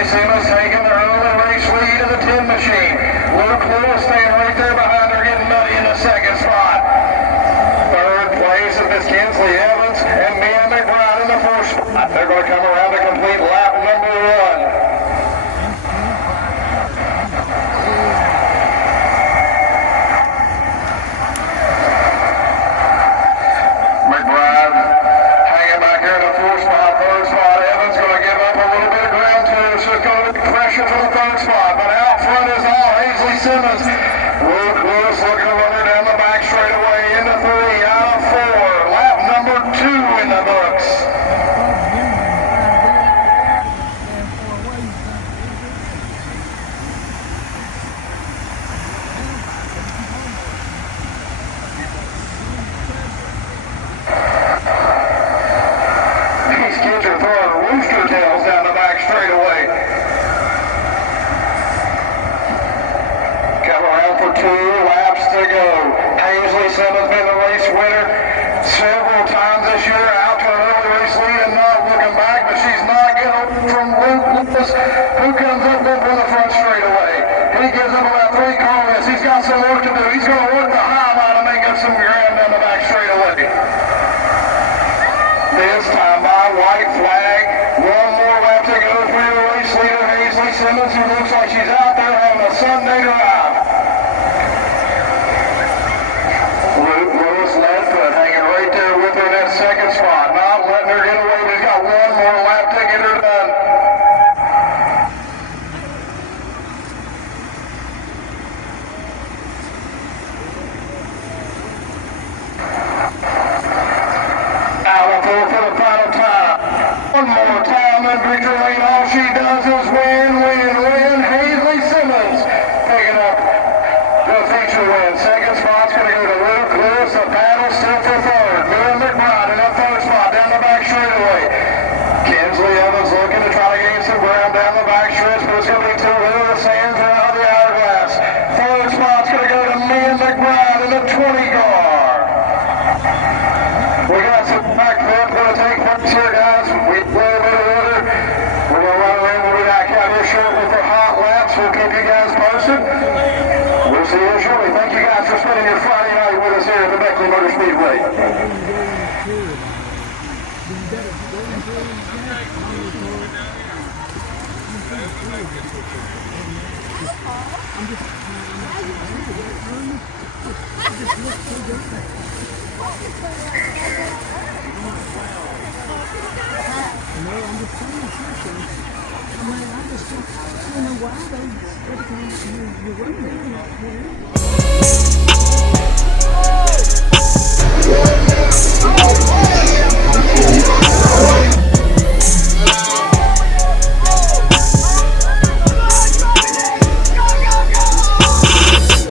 Paisley Simmons taking their early race lead in the 10 machine. Luke Lewis staying right there behind her, getting muddy in the second spot. Third place is Miss Kinsley Evans and Mia McBride in the fourth spot. They're going to come around to complete lap number 1. Pressure for the third spot, but out front is all Paisley Simmons. Luke Lewis looking to run her down the back straightaway into 3 out of 4. Lap number 2 in the books. These kids are throwing rooster tails down the back straightaway. For 2 laps to go. Paisley Simmons been the race winner several times this year, out to an early race lead and not looking back, but she's not getting from Luke Lewis, who comes up for the front straightaway. He gives him about 3 car lengths. He's got some work to do. He's going to work the high line to make up some ground down the back straightaway. This time by white flag. 1 more lap to go for your race leader, Paisley Simmons, who looks like she's out there having a Sunday drive. Second spot, not letting her get away. We've got 1 more lap to get her done. Out for the final time. 1 more time in victory lane. All she does is win, win, win. Paisley Simmons picking up the feature win. Second spot's going to go to Luke Lewis. The paddle still for third. Mia McBride in that third spot down the back straightaway. Kinsley Evans looking to try to gain some ground down the back stretch, but it's going to be too little. The sands are out of the hourglass. Third spot's going to go to Mia McBride in the 20 car. We got some back flip going to take place here, guys. We play a bit of water. We're going to run around. We'll be back out here shortly for hot laps. We'll keep you guys posted. We'll see you shortly. Thank you guys for spending your Friday night with us here at the Beckley Motor Speedway. I don't know why they